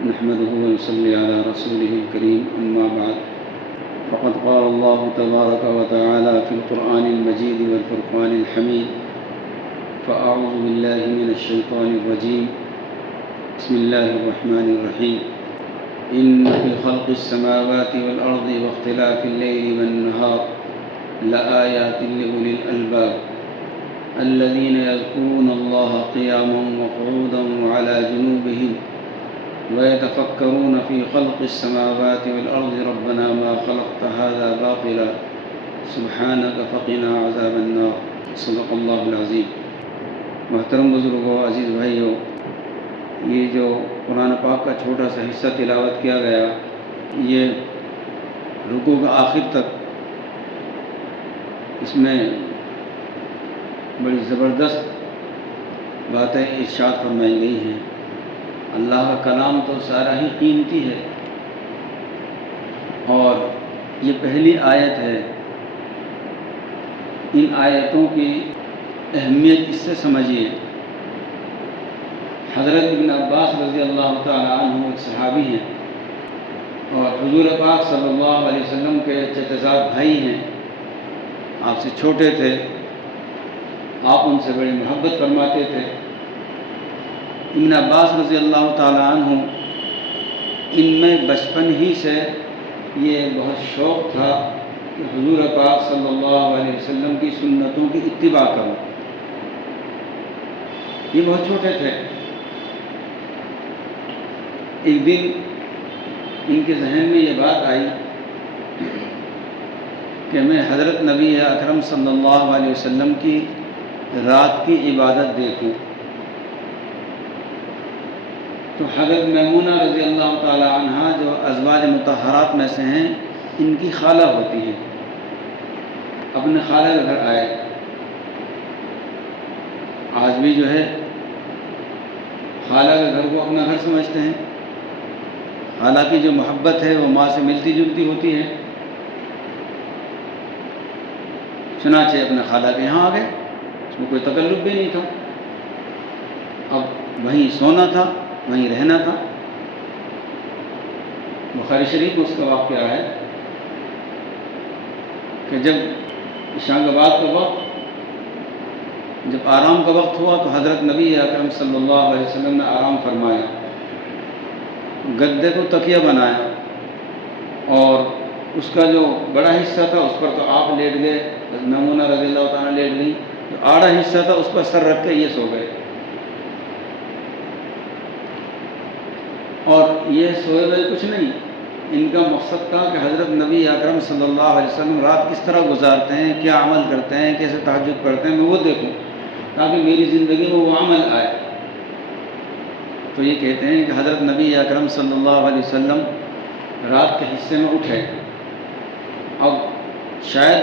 نحمده ونصلي على رسوله الكريم أما بعد فقد قال الله تبارك وتعالى في القرآن المجيد والفرقان الحميد فأعوذ بالله من الشيطان الرجيم بسم الله الرحمن الرحيم إن في خلق السماوات والأرض واختلاف الليل والنهار لآيات لأولي الألباب الذين يذكرون الله قياما وقعودا وعلى جنوبهم ويتفكرون في خلق السماوات والأرض ربنا ما خلقت هذا باطلا سبحانك فقنا عذاب النار صدق اللہ العظیم۔ محترم بزرگوں، عزیز بھائیوں، یہ جو قرآن پاک کا چھوٹا سا حصہ تلاوت کیا گیا، یہ رکوع کا آخر تک اس میں بڑی زبردست باتیں ارشاد فرمائی گئی ہیں۔ اللہ کا کلام تو سارا ہی قیمتی ہے، اور یہ پہلی آیت ہے۔ ان آیتوں کی اہمیت اس سے سمجھیے، حضرت ابن عباس رضی اللہ تعالیٰ عنہ ایک صحابی ہیں، اور حضور پاک صلی اللہ علیہ وسلم کے چچزاد بھائی ہیں، آپ سے چھوٹے تھے، آپ ان سے بڑی محبت فرماتے تھے۔ ابن عباس رضی اللہ تعالیٰ عنہ ان میں بچپن ہی سے یہ بہت شوق تھا کہ حضور پاک صلی اللہ علیہ وسلم کی سنتوں کی اتباع کروں۔ یہ بہت چھوٹے تھے۔ ایک دن ان کے ذہن میں یہ بات آئی کہ میں حضرت نبی اکرم صلی اللہ علیہ وسلم کی رات کی عبادت دیکھوں۔ تو حضرت میمونہ رضی اللہ تعالی عنہ جو ازواج مطہرات میں سے ہیں، ان کی خالہ ہوتی ہیں، اپنے خالہ کے گھر آئے۔ آج بھی جو ہے خالہ کے گھر کو اپنا گھر سمجھتے ہیں، خالہ کی جو محبت ہے وہ ماں سے ملتی جلتی ہوتی ہے۔ چنانچہ اپنے خالہ کے یہاں آ گئے، اس میں کوئی تکلف بھی نہیں تھا، اب وہیں سونا تھا، وہیں رہنا تھا۔ بخاری شریف میں اس کا واقعہ ہے کہ جب عشاء کے بعد کا وقت، جب آرام کا وقت ہوا تو حضرت نبی اکرم صلی اللہ علیہ وسلم نے آرام فرمایا، گدے کو تکیہ بنایا، اور اس کا جو بڑا حصہ تھا اس پر تو آپ لیٹ گئے، میمونہ رضی اللہ تعالیٰ لیٹ گئی، جو آڑھا حصہ تھا اس پر سر رکھ کے یہ سو گئے۔ اور یہ سوئے ہوئے کچھ نہیں، ان کا مقصد تھا کہ حضرت نبی اکرم صلی اللہ علیہ وسلم رات کس طرح گزارتے ہیں، کیا عمل کرتے ہیں، کیسے تہجد پڑھتے ہیں، میں وہ دیکھوں تاکہ میری زندگی میں وہ عمل آئے۔ تو یہ کہتے ہیں کہ حضرت نبی اکرم صلی اللہ علیہ وسلم رات کے حصے میں اٹھے۔ اب شاید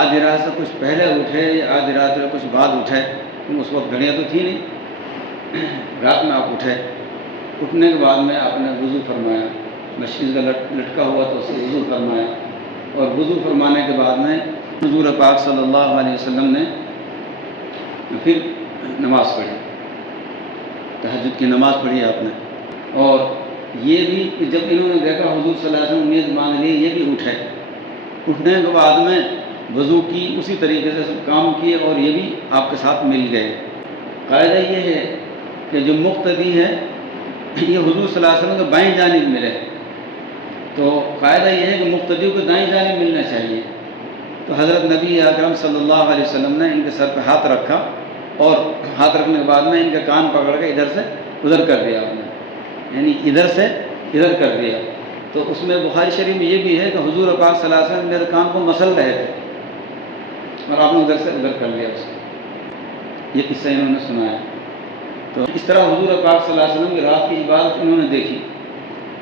آدھی رات سے کچھ پہلے اٹھے یا آدھی رات سے کچھ بعد اٹھے، کیونکہ اس وقت گھڑیاں تو تھی نہیں۔ رات میں آپ اٹھے، اٹھنے کے بعد میں آپ نے وضو فرمایا، مشکل کا لٹکا ہوا تو اسے وضو فرمایا، اور وضو فرمانے کے بعد میں حضور پاک صلی اللہ علیہ وسلم نے پھر نماز پڑھی، تہجد کی نماز پڑھی آپ نے۔ اور یہ بھی کہ جب انہوں نے دیکھا حضور صلی اللہ علیہ وسلم امید مانگ لی، یہ بھی اٹھے، اٹھنے کے بعد میں وضو کی، اسی طریقے سے سب کام کیے، اور یہ بھی آپ کے ساتھ مل گئے۔ قاعدہ یہ ہے کہ جو مقتدی ہے یہ حضور صلی اللہ علیہ وسلم کے بائیں جانب ملے، تو قاعدہ یہ ہے کہ مقتدی کو دائیں جانب ملنا چاہیے۔ تو حضرت نبی اکرم صلی اللہ علیہ وسلم نے ان کے سر پہ ہاتھ رکھا، اور ہاتھ رکھنے کے بعد میں ان کا کان پکڑ کے ادھر سے ادھر کر دیا آپ نے، یعنی ادھر سے ادھر کر دیا۔ تو اس میں بخاری شریف میں یہ بھی ہے کہ حضور پاک صلی اللہ علیہ وسلم میرے کان کو مسل رہے تھے، اور آپ نے ادھر سے ادھر کر لیا اس کو۔ یہ قصہ انہوں نے سنایا۔ تو اس طرح حضور پاک صلی اللہ علیہ وسلم کی رات کی عبادت انہوں نے دیکھی۔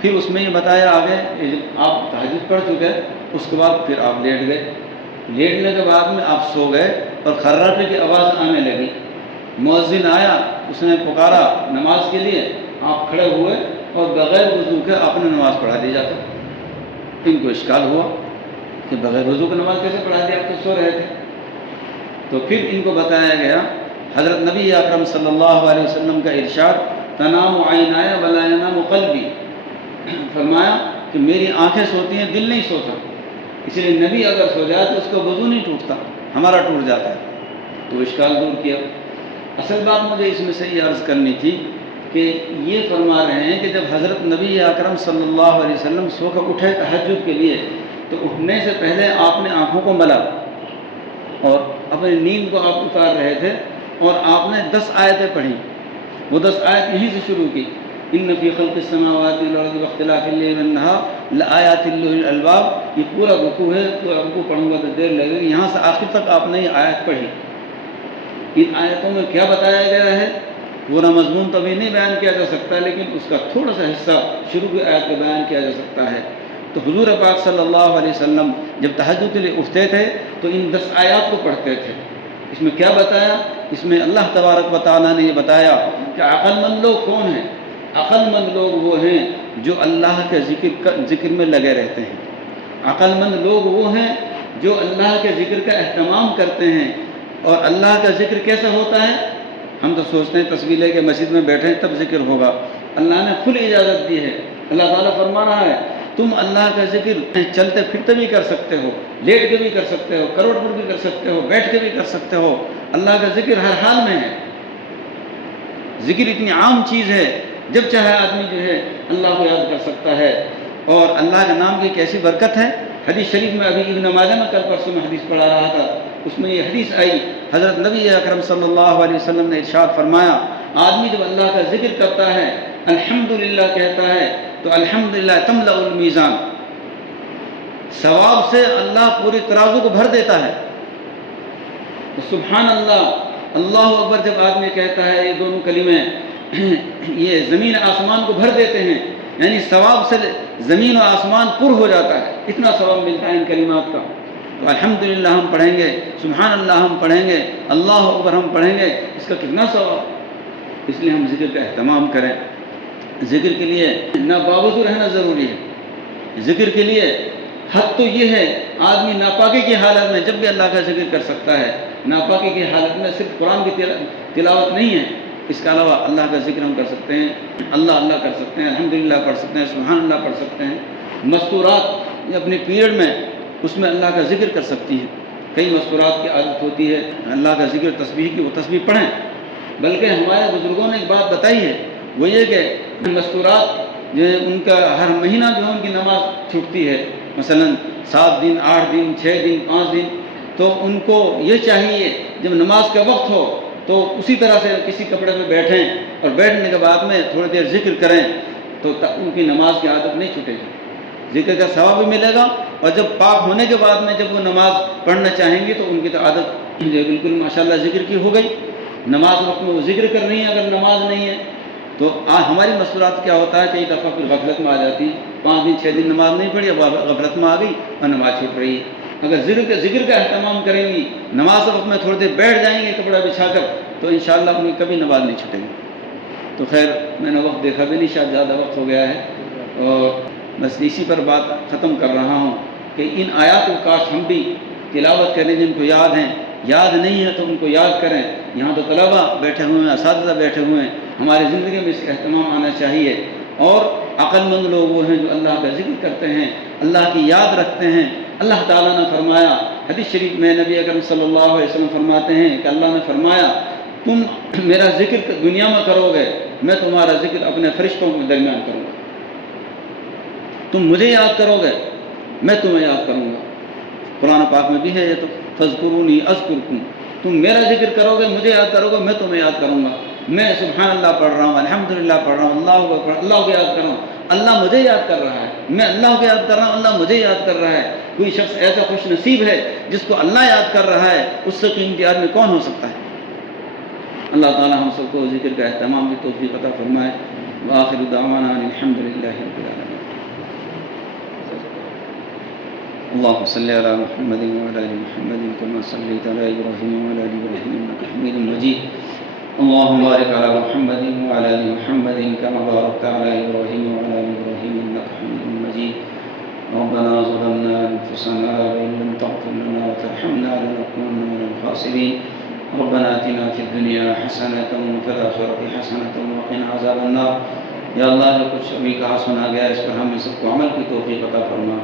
پھر اس میں یہ بتایا آگے کہ جب آپ تہجد پڑھ چکے، اس کے بعد پھر آپ لیٹ گئے، لیٹنے کے بعد میں آپ سو گئے، اور خراٹے کی آواز آنے لگی، مؤذن آیا، اس نے پکارا نماز کے لیے، آپ کھڑے ہوئے اور بغیر وضو کے آپ نے نماز پڑھا دی جاتا۔ ان کو اشکال ہوا کہ بغیر وضو کی نماز کیسے پڑھا دی، آپ تو سو رہے تھے۔ تو پھر ان کو بتایا گیا حضرت نبی اکرم صلی اللہ علیہ وسلم کا ارشاد تنام عینایا ولا ینام قلبی، فرمایا کہ میری آنکھیں سوتی ہیں، دل نہیں سوتا، اس لیے نبی اگر سو جائے تو اس کا وضو نہیں ٹوٹتا، ہمارا ٹوٹ جاتا ہے۔ تو اشکال دور کیا۔ اصل بات مجھے اس میں سے یہ عرض کرنی تھی کہ یہ فرما رہے ہیں کہ جب حضرت نبی اکرم صلی اللہ علیہ وسلم سو کر اٹھے تہجد کے لیے تو اٹھنے سے پہلے آپ نے آنکھوں کو ملا اور اپنی نیند کو آپ اتار رہے تھے اور آپ نے 10 آیتیں پڑھی۔ وہ 10 آیت یہیں سے شروع کی، ان فی خلق السماوات والارض واختلاف اللیل والنہار لآیات لأولی الالباب۔ یہ پورا رکوع ہے، پورا رکوع پڑھوں گا تو دیر لگے گی، یہاں سے آخر تک آپ نے یہ آیت پڑھی۔ ان آیتوں میں کیا بتایا گیا ہے پورا مضمون تو ابھی نہیں بیان کیا جا سکتا، لیکن اس کا تھوڑا سا حصہ شروع کی آیت کو بیان کیا جا سکتا ہے۔ تو حضور پاک صلی اللہ علیہ وسلم جب تہجد کے لیے اٹھتے تھے تو ان 10 آیات کو پڑھتے تھے۔ اس میں کیا بتایا؟ اس میں اللہ تبارک و تعالیٰ نے یہ بتایا کہ عقل مند لوگ کون ہیں؟ عقل مند لوگ وہ ہیں جو اللہ کے ذکر میں لگے رہتے ہیں۔ عقل مند لوگ وہ ہیں جو اللہ کے ذکر کا اہتمام کرتے ہیں۔ اور اللہ کا ذکر کیسا ہوتا ہے؟ ہم تو سوچتے ہیں تصویر لے کے مسجد میں بیٹھے تب ذکر ہوگا، اللہ نے کھلی اجازت دی ہے۔ اللہ تعالیٰ فرما رہا ہے تم اللہ کا ذکر چلتے پھرتے بھی کر سکتے ہو، لیٹ کے بھی کر سکتے ہو، کروٹ پر بھی کر سکتے ہو، بیٹھ کے بھی کر سکتے ہو۔ اللہ کا ذکر ہر حال میں ہے۔ ذکر اتنی عام چیز ہے، جب چاہے آدمی جو ہے اللہ کو یاد کر سکتا ہے۔ اور اللہ کے نام کی کیسی برکت ہے۔ حدیث شریف میں ابھی ابن ماجہ میں کل پرسوں میں حدیث پڑھا رہا تھا، اس میں یہ حدیث آئی، حضرت نبی اکرم صلی اللہ علیہ وسلم نے ارشاد فرمایا آدمی جب اللہ کا ذکر کرتا ہے، الحمدللہ کہتا ہے تو الحمدللہ تملأ المیزان، ثواب سے اللہ پوری ترازو کو بھر دیتا ہے۔ تو سبحان اللہ، اللہ اکبر جب آدمی کہتا ہے، یہ دونوں کلمے یہ زمین آسمان کو بھر دیتے ہیں، یعنی ثواب سے زمین و آسمان پر ہو جاتا ہے، اتنا ثواب ملتا ہے ان کلمات کا۔ تو الحمدللہ ہم پڑھیں گے، سبحان اللہ ہم پڑھیں گے، اللہ اکبر ہم پڑھیں گے، اس کا کتنا ثواب۔ اس لیے ہم ذکر کا اہتمام کریں۔ ذکر کے لیے نہ باوضو رہنا ضروری ہے، ذکر کے لیے حد تو یہ ہے آدمی ناپاکی کی حالت میں جب بھی اللہ کا ذکر کر سکتا ہے۔ ناپاکی کی حالت میں صرف قرآن کی تلاوت نہیں ہے، اس کے علاوہ اللہ کا ذکر ہم کر سکتے ہیں، اللہ اللہ کر سکتے ہیں، الحمدللہ پڑھ سکتے ہیں، سبحان اللہ پڑھ سکتے ہیں۔ مستورات اپنے پیریڈ میں اس میں اللہ کا ذکر کر سکتی ہیں۔ کئی مستورات کی عادت ہوتی ہے اللہ کا ذکر تسبیح کی، وہ تسبیح پڑھیں۔ بلکہ ہمارے بزرگوں نے ایک بات بتائی ہے، وہ یہ کہ مستورات جو ہے ان کا ہر مہینہ جو ہے ان کی نماز چھوٹتی ہے، مثلا 7 دن، 8 دن، 6 دن، 5 دن، تو ان کو یہ چاہیے جب نماز کا وقت ہو تو اسی طرح سے کسی کپڑے پہ بیٹھیں اور بیٹھنے کے بعد میں تھوڑی دیر ذکر کریں تو ان کی نماز کی عادت نہیں چھوٹے گی، ذکر کا ثواب بھی ملے گا۔ اور جب پاک ہونے کے بعد میں جب وہ نماز پڑھنا چاہیں گے تو ان کی تو عادت جو بالکل ماشاءاللہ ذکر کی ہو گئی۔ نماز وقت میں وہ ذکر کر رہی ہیں، اگر نماز نہیں ہے تو ہماری مستورات کیا ہوتا ہے کئی دفعہ پھر غفلت میں آ جاتی ہے، 5 دن 6 دن نماز نہیں پڑھی، اب غفلت میں آ گئی اور نماز چھوٹ رہی ہے۔ اگر ذکر کا اہتمام کریں گی، نماز وقت میں تھوڑی دیر بیٹھ جائیں گے کپڑا بچھا کر تو انشاءاللہ ان کی کبھی نماز نہیں چھوٹے گی۔ تو خیر میں نے وقت دیکھا بھی نہیں، شاید زیادہ وقت ہو گیا ہے، اور بس اسی پر بات ختم کر رہا ہوں کہ ان آیات کو کاش ہم بھی تلاوت کریں، جن کو یاد ہیں، یاد نہیں ہے تو ان کو یاد کریں۔ یہاں تو طلباء بیٹھے ہوئے ہیں، اساتذہ بیٹھے ہوئے ہیں، ہماری زندگی میں اس کا اہتمام آنا چاہیے۔ اور عقل مند لوگ وہ ہیں جو اللہ کا ذکر کرتے ہیں، اللہ کی یاد رکھتے ہیں۔ اللہ تعالیٰ نے فرمایا حدیث شریف میں، نبی اکرم صلی اللہ علیہ وسلم فرماتے ہیں کہ اللہ نے فرمایا تم میرا ذکر دنیا میں کرو گے، میں تمہارا ذکر اپنے فرشتوں کے درمیان کروں گا۔ تم مجھے یاد کرو گے، میں تمہیں یاد کروں گا۔ قرآن پاک میں بھی ہے یہ تو، فاذکرونی اذکرکم، تم میرا ذکر کرو گے، مجھے یاد کرو گے، میں تمہیں یاد کروں گا۔ میں سبحان اللہ پڑھ رہا ہوں، الحمدللہ پڑھ رہا ہوں، اللہ کو یاد کر رہا ہوں، اللہ مجھے یاد کر رہا ہے، میں اللہ کو یاد کر رہا ہوں، اللہ مجھے یاد کر رہا ہے۔ کوئی شخص ایسا خوش نصیب ہے جس کو اللہ یاد کر رہا ہے، اس سے قیمتی آدمی کون ہو سکتا ہے؟ اللہ تعالی ہم سب کو ذکر کا اہتمام کی توفیق عطا فرمائے۔ وآخر دعوانا الحمدللہ رب العالمین۔ اللهم صل على محمد وعلى ال محمد كما صليت على ابراهيم وعلى ال ابراهيم انك حميد مجيد. اللهم بارك على محمد وعلى ال محمد كما باركت على ابراهيم وعلى ال ابراهيم انك حميد مجيد. ربنا ظلمنا انفسنا وان لم تغفر لنا وترحمنا لنكونن من الخاسرين. ربنا آتنا في الدنيا الدنيا حسنة وفي الآخرة حسنة وقنا عذاب النار. یا اللہ جو کچھ ابھی کہا سنا گیا اس پر ہمیں سب کو عمل کی توفیق عطا فرما،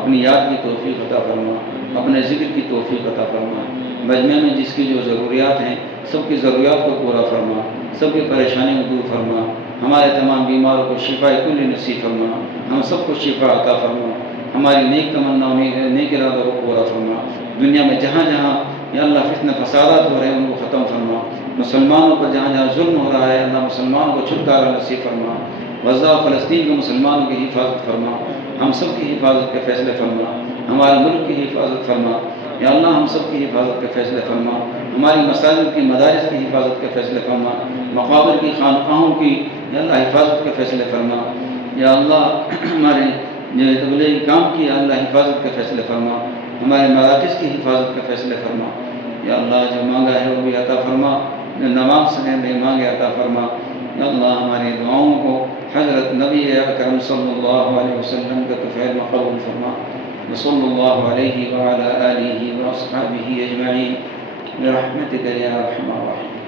اپنی یاد کی توفیق عطا فرما، اپنے ذکر کی توفیق عطا فرما. مجمع میں جس کی جو ضروریات ہیں سب کی ضروریات کو پورا فرما، سب کی پریشانی کو دور فرما. ہمارے تمام بیماروں کو شفا کلی نصیب فرما، ہم سب کو شفا عطا فرما. ہماری نیک تمنا نیک ارادوں کو پورا فرما. دنیا میں جہاں جہاں یا اللہ فتنہ فسادات ہو رہے ہیں ان کو ختم فرما. مسلمانوں پر جہاں جہاں ظلم ہو رہا ہے اللہ مسلمانوں کو چھٹکارا نصیب فرما. غزہ فلسطین کے مسلمانوں کی حفاظت فرما، ہم سب کی حفاظت کے فیصلے فرما. ہمارے ملک کی حفاظت فرما یا اللہ، ہم سب کی حفاظت کے فیصلے فرما. ہماری مساجد کی مدارس کی حفاظت کے فیصلے فرما. مقابر کی خانقاہوں کی یا اللہ حفاظت کے فیصلے فرما. یا اللہ ہمارے جو تبلیغی کام کی یا اللہ حفاظت کے فیصلے فرما. ہمارے مراکز کی حفاظت کے فیصلے فرما. یا اللہ جو مانگا ہے وہ بھی عطا فرما، جو نماز سے بے مانگے عطا فرما. یا اللہ ہماری دعاؤں کو حضرت نبی اکرم صلی اللہ علیہ وسلم کا طفیل مقبول فرما. وصلی اللہ علیہ وعلی آلہ واصحابہ اجمعین برحمتک یا ارحم الراحمین.